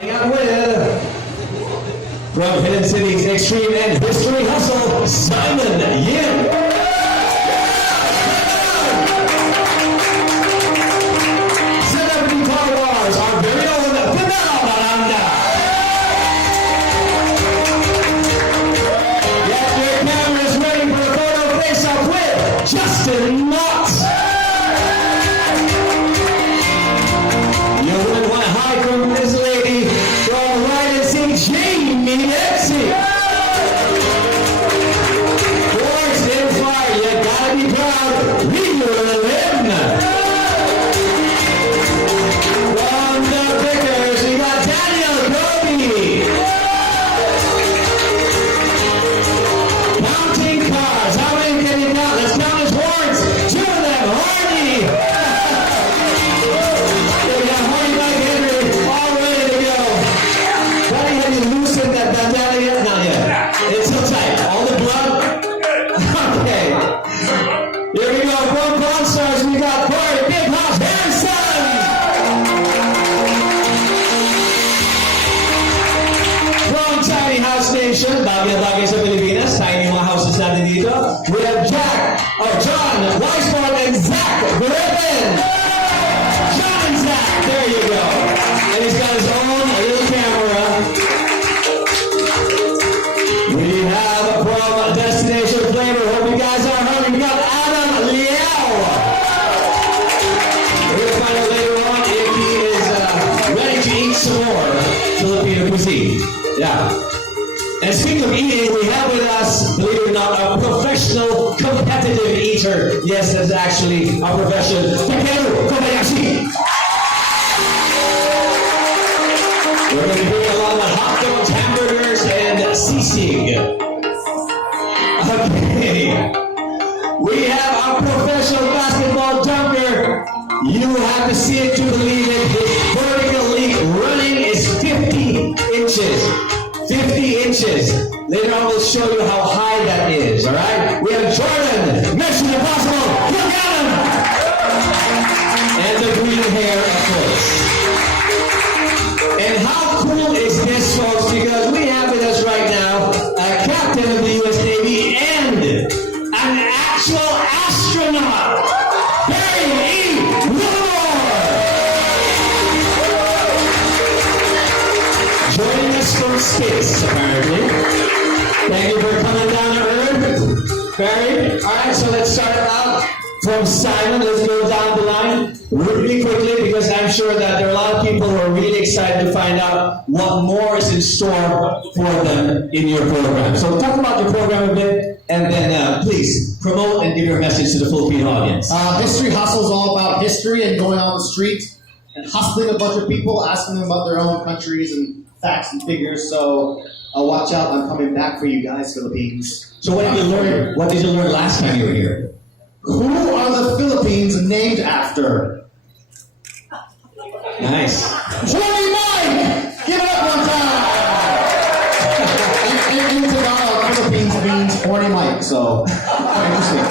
With from Hidden City's Extreme and History Hustle, Simon Yim. Celebrity Car Wars, our very own Manila. Get your cameras ready for a photo face-off with Justin Mott. You wouldn't want to hide from this lady. Go right and see Jamie Nancy. Boys in fire, you gotta be proud. We will live. From the Vickers, we got Daniel Gobi. Counting cars. How many can you count? Let's count his horns. Two of them, Hardy. That bandana yet? Not yet. It's so tight. All the blood? Okay. Here we go. From Pawn Stars, we got Corey Big House Harrison. From Tiny House Nation, bagay-bagay sa Pilipinas, tiny mga houses natin dito. We have John Weisborn and Zach Griffin. John and Zach, there you go. And he's got his own little camera. We have from Destination Flavor. Hope you guys are hungry. We got Adam Liao. We're going to find out later on if he is ready to eat some more Filipino cuisine. Yeah. And speaking of eating, we have with us, believe it or not, a professional competitive eater. Yes, that's actually our profession. Takeru Kobayashi. We're going to bring along the hot dogs, hamburgers, and sisig. Okay. We have our professional basketball dunker. You have to see it to believe it. His vertical leap running is 50 inches. 50 inches. Later on, we'll show you how high that is. All right? We have Jordan. Mission Impossible. Look at him. And the green hair, of course. And how cool is this, folks? Because we have with us right now a captain of the U.S. Navy and an actual astronaut, Barry E. Livermore. Joining us from space, apparently. Thank you for coming down to Earth, Barry. All right, so let's start out from Simon. Let's go down the line really quickly because I'm sure that there are a lot of people who are really excited to find out what more is in store for them in your program. So talk about your program a bit and then please promote and give your message to the Filipino audience. History Hustle is all about history and going on the street and hustling a bunch of people, asking them about their own countries and facts and figures. So watch out, I'm coming back for you guys, Philippines. So what did you learn? What did you learn last time you were here? Who are the Philippines named after? Nice. Johnny Mike! Give it up one time! In Tagalog, Philippines means horny Mike, so interesting.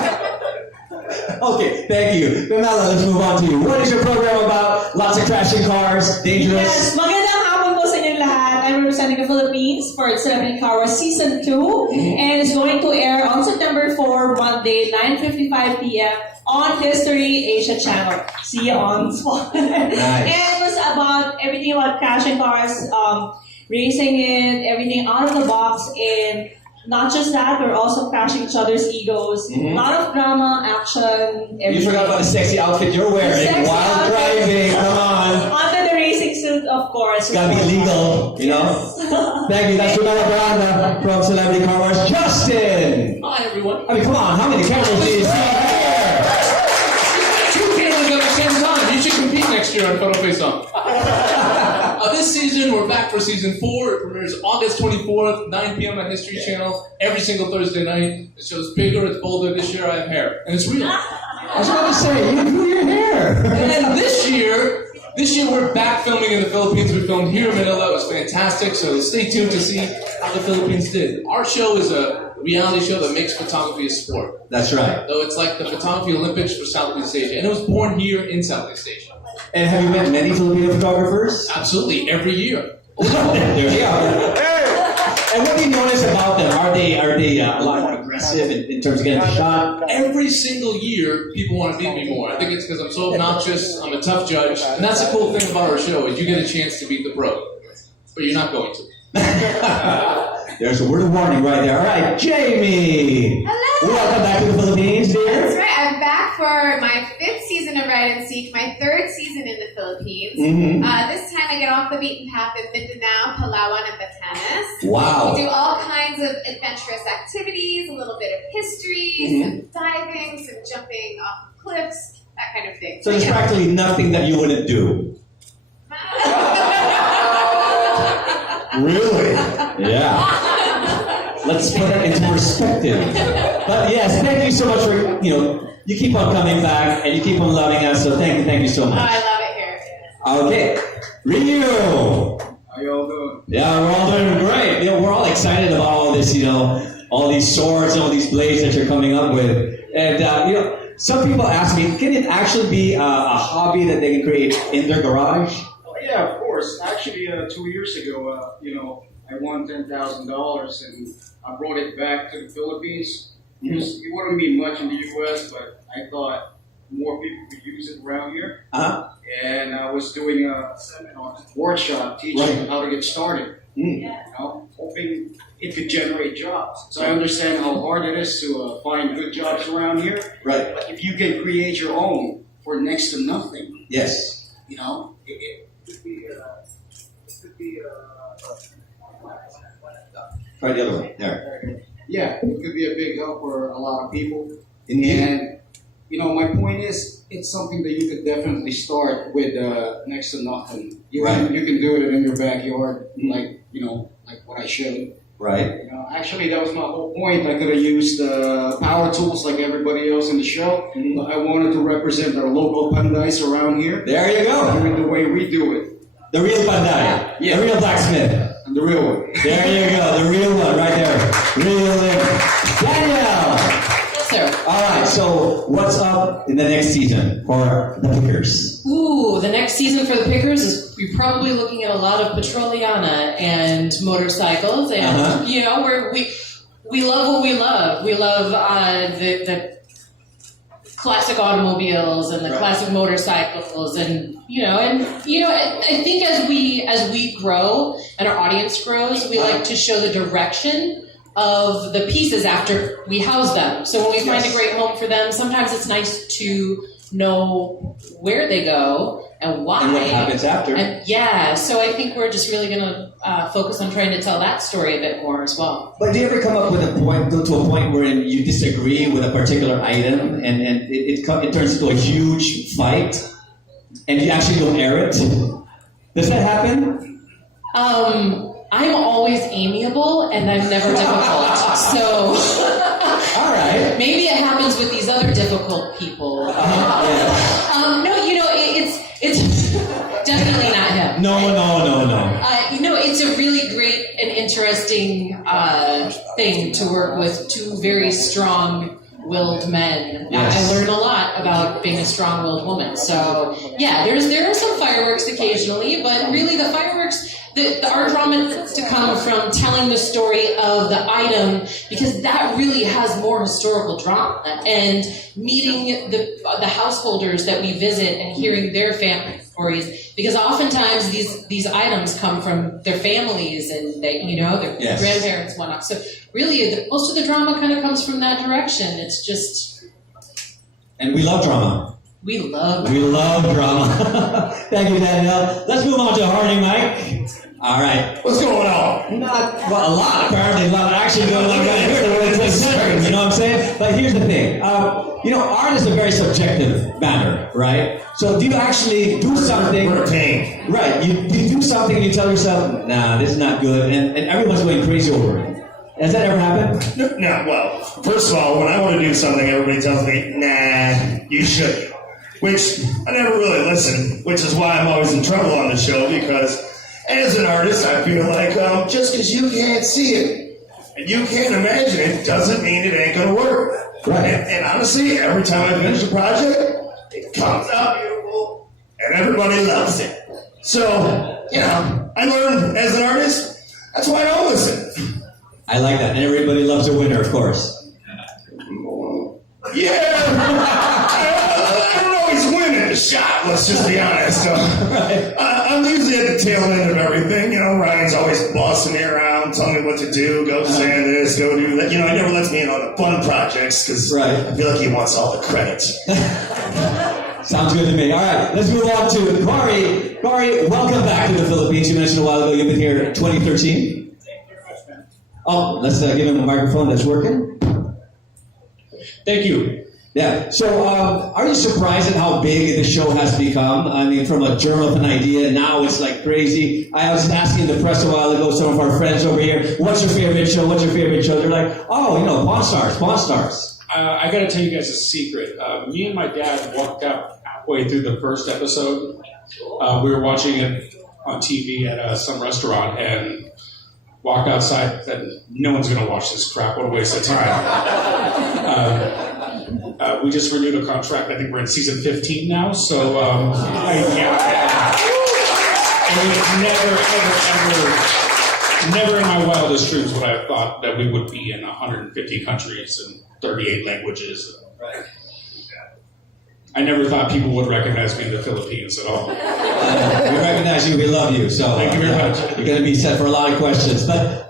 Okay, thank you. Manila, let's move on to you. What is your program about? Lots of crashing cars, dangerous? Yes, magandang hapon po sa inyong lahat. I'm representing the Philippines for Celebrity Car Wars Season 2 and it's going to air on September 4, Monday, 9:55 p.m. on History Asia Channel. See you on spot. Nice. And it was about everything about crashing cars, racing it, everything out of the box, and not just that, we're also crashing each other's egos. A lot of drama, action, everything. You forgot about the sexy outfit you're wearing while driving. Come on. Under the racing suit, of course. It's gotta be legal, you know? Thank you. That's Manila Baranda from Celebrity Car Wars. Justin! Hi, everyone. I mean, come on. How many cameras do you see here? Two cameras at the same time. You should compete next year on Photo Face Off. This season, we're back for season 4. It premieres August 24th, 9 p.m. on History Channel, every single Thursday night. The show's bigger, it's bolder. This year I have hair, and it's real. I was about to say, you grew your hair. And this year we're back filming in the Philippines. We filmed here in Manila. It was fantastic, so stay tuned to see how the Philippines did. Our show is a reality show that makes photography a sport. That's right. So it's like the Photography Olympics for Southeast Asia, and it was born here in Southeast Asia. And have you met many Filipino photographers? Absolutely, every year. There they are. And what do you notice about them? Are they a lot more aggressive in terms of getting the shot? Every single year, people want to beat me more. I think it's because I'm so obnoxious, I'm a tough judge, and that's the cool thing about our show, is you get a chance to beat the pro. But you're not going to. There's a word of warning right there. All right, Jamie! Hello! Welcome back to the Philippines, dear. That's right, I'm back for my 5th season of Ride and Seek, my 3rd season in the Philippines. This time I get off the beaten path in Mindanao, Palawan, and Batanes. Wow. We do all kinds of adventurous activities, a little bit of history, some diving, some jumping off of cliffs, that kind of thing. So there's practically nothing that you wouldn't do. Really? Yeah. Let's put it into perspective. But yes, thank you so much for, you keep on coming back and you keep on loving us, so thank you so Oh, much. I love it here. Okay. Ryu! How y'all doing? Yeah, we're all doing great. We're all excited about all this, all these swords and all these blades that you're coming up with. And, some people ask me, can it actually be a hobby that they can create in their garage? Oh, yeah, of course. Actually, 2 years ago, I won $10,000 and I brought it back to the Philippines. It wouldn't mean much in the U.S., but I thought more people could use it around here. And I was doing a seminar, workshop, teaching how to get started. Hoping it could generate jobs. So I understand how hard it is to find good jobs around here. Right. But if you can create your own for next to nothing, Yes. it could be Try the other one. There. yeah, it could be a big help for a lot of people. Indeed. And my point is, it's something that you could definitely start with next to nothing. You can do it in your backyard, like what I showed. Right. Actually, that was my whole point. I could have used power tools like everybody else in the show. But I wanted to represent our local pandais around here. There you go. Doing the way we do it. The real pandai. Yeah. The real blacksmith. And the real one. There you go. The real one right there. Real thing. Danielle! Yes, sir. All right, so what's up in the next season for the Pickers? Ooh, the next season for the Pickers is you're probably looking at a lot of Petroliana and motorcycles, and we love what we love. We love the classic automobiles and the classic motorcycles, and I think as we grow and our audience grows, we like to show the direction of the pieces after we house them. So when we find a great home for them, sometimes it's nice to know where they go and why. And what happens after. And so I think we're just really going to focus on trying to tell that story a bit more as well. But do you ever come up with a point where you disagree with a particular item and it turns into a huge fight and you actually don't air it? Does that happen? I'm always amiable and I'm never difficult. So all right. Maybe it happens with these other difficult people. No, it's definitely not him. No. It's a really great and interesting thing to work with two very strong-willed men. Yes. I learn a lot about being a strong-willed woman. So, there are some fireworks occasionally, but really the fireworks, our drama to come from telling the story of the item, because that really has more historical drama, and meeting the householders that we visit and hearing their family stories, because oftentimes these items come from their families and their grandparents and whatnot. So really, most of the drama kind of comes from that direction. It's just... And we love drama. We love drama. Thank you, Danielle. Let's move on to Hardy Mike. All right. What's going on? A lot, apparently. A lot actually going on right here. You know what I'm saying? But here's the thing. Art is a very subjective matter, right? So do you actually do something? Entertained. Right. You do something and you tell yourself, nah, this is not good, and everyone's going crazy over it. Has that ever happened? No, well, first of all, when I want to do something, everybody tells me, nah, you shouldn't. Which I never really listen, which is why I'm always in trouble on the show, because as an artist, I feel like just because you can't see it and you can't imagine it doesn't mean it ain't going to work. Right. And honestly, every time I finish a project, it comes out beautiful and everybody loves it. So, I learn as an artist. That's why I don't listen. I like that. And everybody loves a winner, of course. Yeah. I don't always win in the shot, let's just be honest. I'm usually at the tail end of everything. Ryan's always bossing me around, telling me what to do, go say this, go do that. He never lets me in on the fun projects because I feel like he wants all the credit. Sounds good to me. All right, let's move on to Corey. Corey, welcome back to the Philippines. You mentioned a while ago you've been here in 2013. Oh, let's give him a microphone that's working. Thank you. Yeah. So, are you surprised at how big the show has become? I mean, from a germ of an idea, now it's like crazy. I was asking the press a while ago, some of our friends over here, what's your favorite show? What's your favorite show? They're like, oh, Pawn Stars. I got to tell you guys a secret. Me and my dad walked out halfway through the first episode. We were watching it on TV at some restaurant and walked outside and said, no one's going to watch this crap. What a waste of time. We just renewed a contract. I think we're in season 15 now. So, and never in my wildest dreams would I have thought that we would be in 150 countries and 38 languages. Right. I never thought people would recognize me in the Philippines at all. We recognize you. We love you. So thank you very much. You're going to be set for a lot of questions. But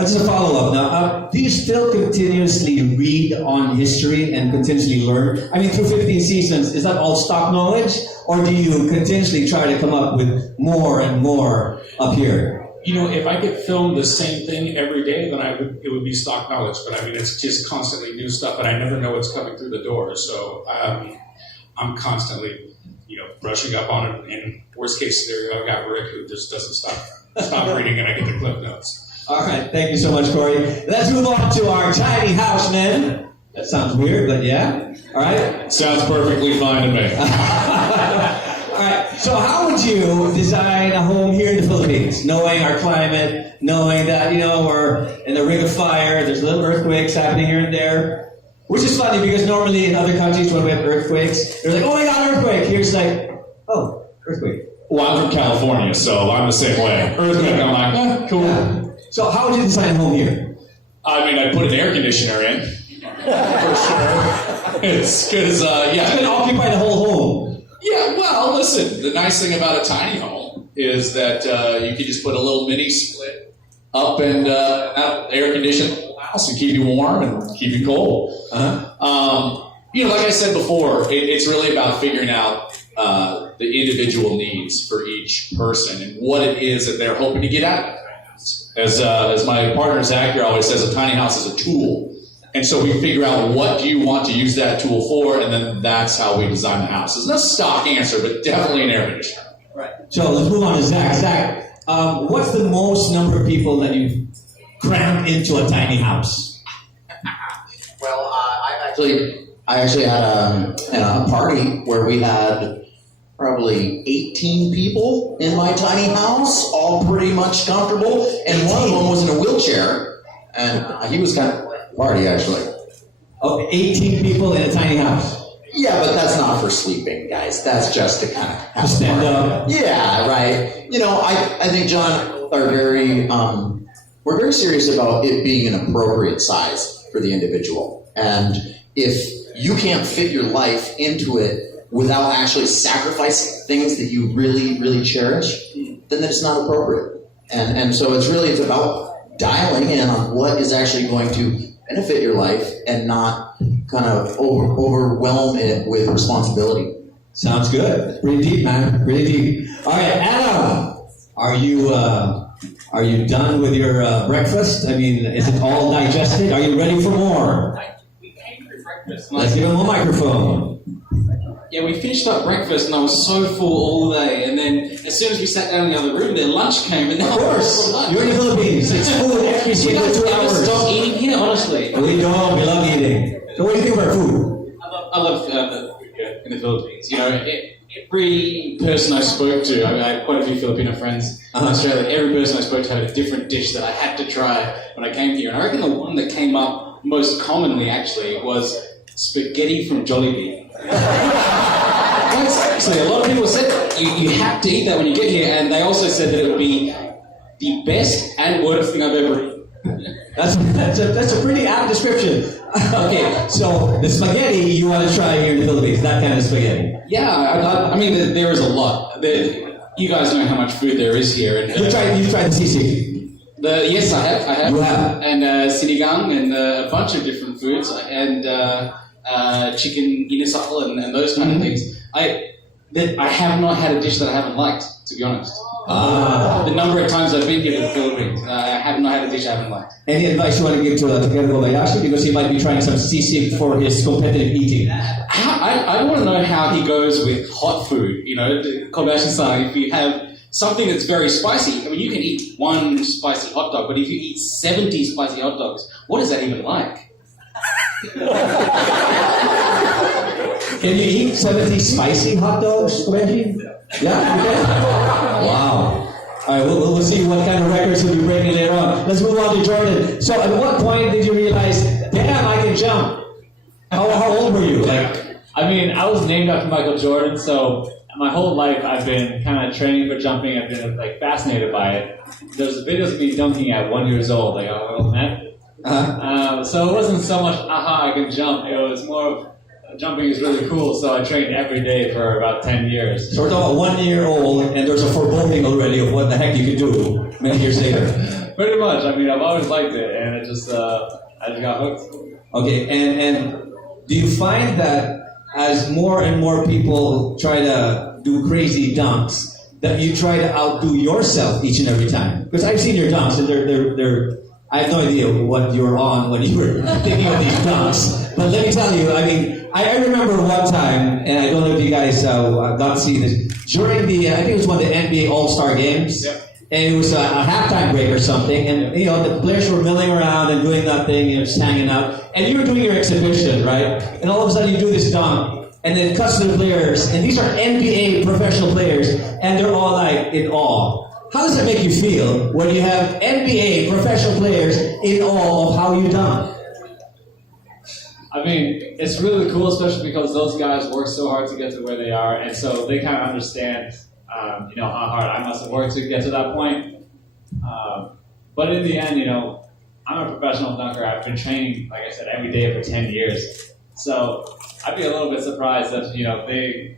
just a follow-up now. Do you still continuously read on history and continuously learn? I mean, through 15 seasons, is that all stock knowledge? Or do you continuously try to come up with more and more up here? If I could film the same thing every day, then it would be stock knowledge. But I mean, it's just constantly new stuff, and I never know what's coming through the door. So I'm constantly, brushing up on it. And worst case scenario, I got Rick who just doesn't stop reading, and I get the clip notes. All right, thank you so much, Corey. Let's move on to our tiny house men. That sounds weird, but yeah. All right. Sounds perfectly fine to me. All right, so how would you design a home here in the Philippines, knowing our climate, knowing that, we're in the ring of fire, there's little earthquakes happening here and there, which is funny because normally in other countries when we have earthquakes, they're like, oh my God, earthquake. Here's like, oh, earthquake. Well, I'm from California, so I'm the same way. Earthquake, I'm like, cool. Yeah. So how would you design a home here? I mean, I'd put an air conditioner in, for sure. It's because, It's going to occupy the whole home. Yeah, well, listen, the nice thing about a tiny home is that you can just put a little mini split up and have air condition the whole house and keep you warm and keep you cold. Like I said before, it's really about figuring out the individual needs for each person and what it is that they're hoping to get out of it. As my partner Zach here always says, a tiny house is a tool. And so we figure out what do you want to use that tool for, and then that's how we design the house. It's not a stock answer, but definitely an air conditioner. Right. So let's move on to Zach. Zach, what's the most number of people that you've crammed into a tiny house? Well, I actually had a party where we had probably 18 people in my tiny house, all pretty much comfortable, and one of them was in a wheelchair, and he was kind of party actually. Oh, 18 people in a tiny house. Yeah, but that's not for sleeping, guys. That's just to kind of have to stand up. Yeah, right. I think John are very we're very serious about it being an appropriate size for the individual. And if you can't fit your life into it without actually sacrificing things that you really, really cherish, then it's not appropriate. And so it's about dialing in on what is actually going to benefit your life and not kind of overwhelm it with responsibility. Sounds good. Pretty deep, man. Pretty deep. All right, Adam, are you done with your breakfast? I mean, is it all digested? Are you ready for more? We came for breakfast. Let's give him a microphone. Yeah, we finished up breakfast and I was so full all day. And then as soon as we sat down in the other room, then lunch came. And of course, you're in the Philippines. It's food every single 2 hours. Stop eating here, honestly. We don't. We love eating. So what do you think about food? I love food here in the Philippines. Every person I spoke to, I have quite a few Filipino friends in Australia. Every person I spoke to had a different dish that I had to try when I came here. And I reckon the one that came up most commonly, actually, was spaghetti from Jollibee. quite seriously, a lot of people said you have to eat that when you get here, and they also said that it would be the best and worst thing I've ever eaten. That's a pretty apt description. Okay, so the spaghetti you want to try here in the Philippines, that kind of spaghetti. Yeah, I mean, there is a lot. You guys know how much food there is here. And, You've tried the sisig? Yes, I have. You have? And sinigang and a bunch of different foods and chicken inasal and those kind of things. I have not had a dish that I haven't liked, to be honest. The number of times I've been here to the Philippines, I have not had a dish I haven't liked. Any advice you want to give to Takeru Kobayashi? Because he might be trying some sisig for his competitive eating. I want to know how he goes with hot food. You know, Kobayashi-san, if you have something that's very spicy, I mean, you can eat one spicy hot dog, but if you eat 70 spicy hot dogs, what is that even like? Can you eat 70 spicy hot dogs, Kobayashi? Yeah? You can? Wow. All right, we'll see what kind of records we'll be breaking later on. Let's move on to Jordan. So at what point did you realize, damn, I can jump? How old were you? I mean, I was named after Michael Jordan, so my whole life I've been kind of training for jumping. I've been fascinated by it. There's videos of me dunking at 1 year old, like on a little net. So it wasn't so much, I can jump. It was more of, jumping is really cool, so I trained every day for about 10 years. So we're talking about 1 year old, and there's a foreboding already of what the heck you can do many years later. Pretty much. I mean, I've always liked it, and it just, I just got hooked. Okay, and do you find that as more and more people try to do crazy dunks, that you try to outdo yourself each and every time? Because I've seen your dunks, and they're I have no idea what you were on when you were thinking of these dunks. But let me tell you, I mean, I remember one time, and I don't know if you guys got to see this, during the, I think it was one of the NBA All-Star games, and it was a halftime break or something, and you know, the players were milling around and doing nothing, and just hanging out, and you were doing your exhibition, right? And all of a sudden you do this dunk, and then it cuts to the players, and these are NBA professional players, and they're all like in awe. How does it make you feel when you have NBA professional players in awe of how you dunk? I mean, it's really cool, especially because those guys work so hard to get to where they are, and so they kind of understand, you know, how hard I must have worked to get to that point. But in the end, you know, I'm a professional dunker. I've been training, like I said, every day for 10 years. So I'd be a little bit surprised if, you know, they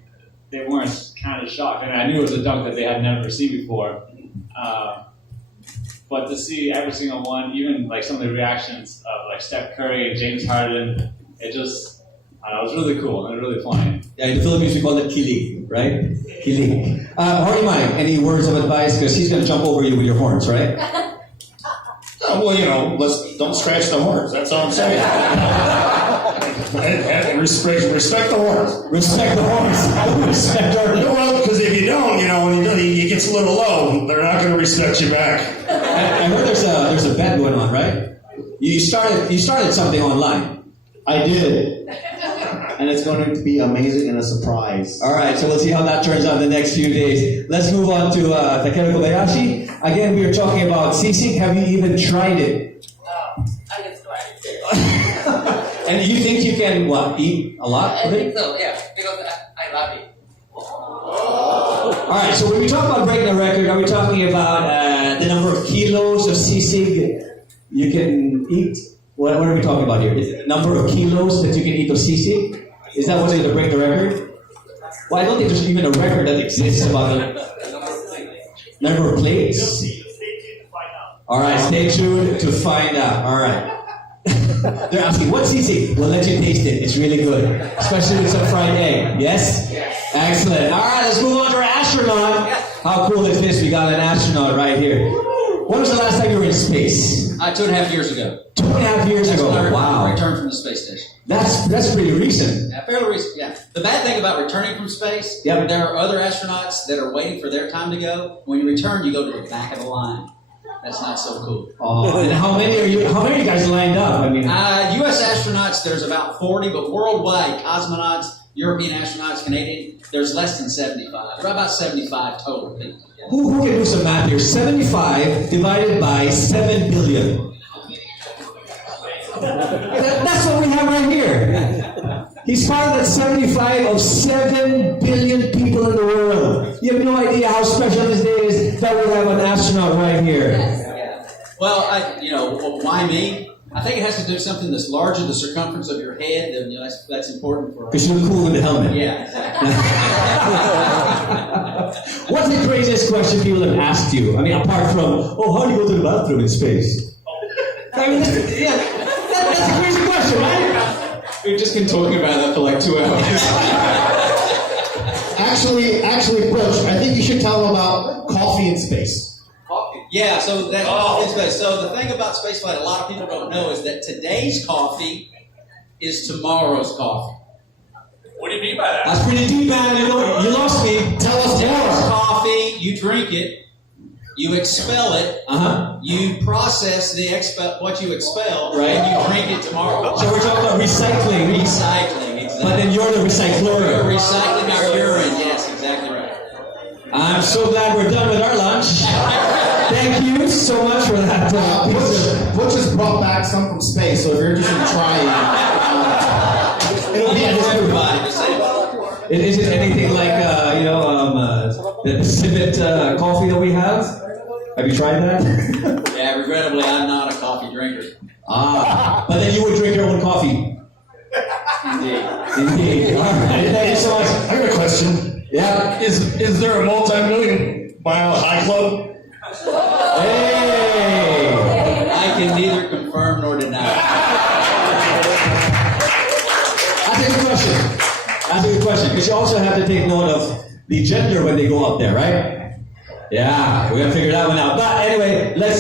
weren't kind of shocked. I mean, I knew it was a dunk that they had never seen before. But to see every single one, even like some of the reactions of like Steph Curry and James Harden, it just, it was really cool and really funny. Yeah, in the Philippines we call it kilig, right? Kilig. Horny Mike, any words of advice? Because he's going to jump over you with your horns, right? Well, you know, don't scratch the horns. That's all I'm saying. and respect the horns. Respect the horns. Respect our... Well, because if you don't, you know, when it gets a little low, they're not going to respect you back. I heard there's a bet going on, right? You started something online. I did. And it's going to be amazing and a surprise. All right, so we'll see how that turns out in the next few days. Let's move on to Takeru Kobayashi. Again, we are talking about sisig. Have you even tried it? I just tried it. And you think you can, eat a lot of it? I think so, yeah, because I love it. All right, so when we talk about breaking a record, are we talking about the number of kilos of sisig you can eat? What are we talking about here? Is it the number of kilos that you can eat of sisig? Is that what's going to break the record? Well, I don't think there's even a record that exists about the number of plates. All right, stay tuned to find out. All right. They're asking, what's sisig? We'll let you taste it. It's really good, especially with some fried egg. Yes? Yes. Excellent. All right, let's move on to our astronaut. How cool is this? We got an astronaut right here. When was the last time you were in space? 2.5 years ago. 2.5 years ago. Wow. Returned from the space station. That's pretty recent. Yeah, fairly recent. Yeah. The bad thing about returning from space, there are other astronauts that are waiting for their time to go. When you return, you go to the back of the line. That's not so cool. Oh, and how many are you guys lined up? I mean, U.S. astronauts, there's about 40, but worldwide cosmonauts, European astronauts, Canadian, there's less than 75. There are about 75 total people. Who can do some math here? 75 divided by 7 billion. That's what we have right here. He's pilot 75 of 7 billion people in the world. You have no idea how special this day is that we have an astronaut right here. Well, why me? I think it has to do with something that's larger, the circumference of your head. And, that's important for. Because you look cool in the helmet. Yeah, exactly. What's the craziest question people have asked you? I mean, apart from, oh, how do you go to the bathroom in space? I mean, that's a crazy question, right? We've just been talking about that for like 2 hours. Actually, Butch, I think you should tell them about coffee in space. Yeah, so that's coffee in space. So the thing about spaceflight, a lot of people don't know, is that today's coffee is tomorrow's coffee. What do you mean by that? That's pretty deep, man. You lost me. Tell us Today's more. coffee, you drink it, you expel it, you process what you expel, Right. and you drink it tomorrow. So we're talking about recycling. Recycling, exactly. But then you're the recycler. We're recycling our urine, yes, exactly right. I'm so glad we're done with our lunch. Thank you so much for that. Butch just brought back some from space, so if you're interested in trying, it'll be at his Everybody, just say it. Is it anything like, the Pacific coffee that we have? Have you tried that? Yeah, regrettably, I'm not a coffee drinker. But then you would drink your own coffee. Indeed. Indeed. All right. Thank you so much. I got a question. Yeah. Is there a multi-million mile high club? Hey! I can neither confirm nor deny. That's a good question. That's a good question. Because you also have to take note of the gender when they go up there, right? Yeah, we gotta figure that one out. But anyway, let's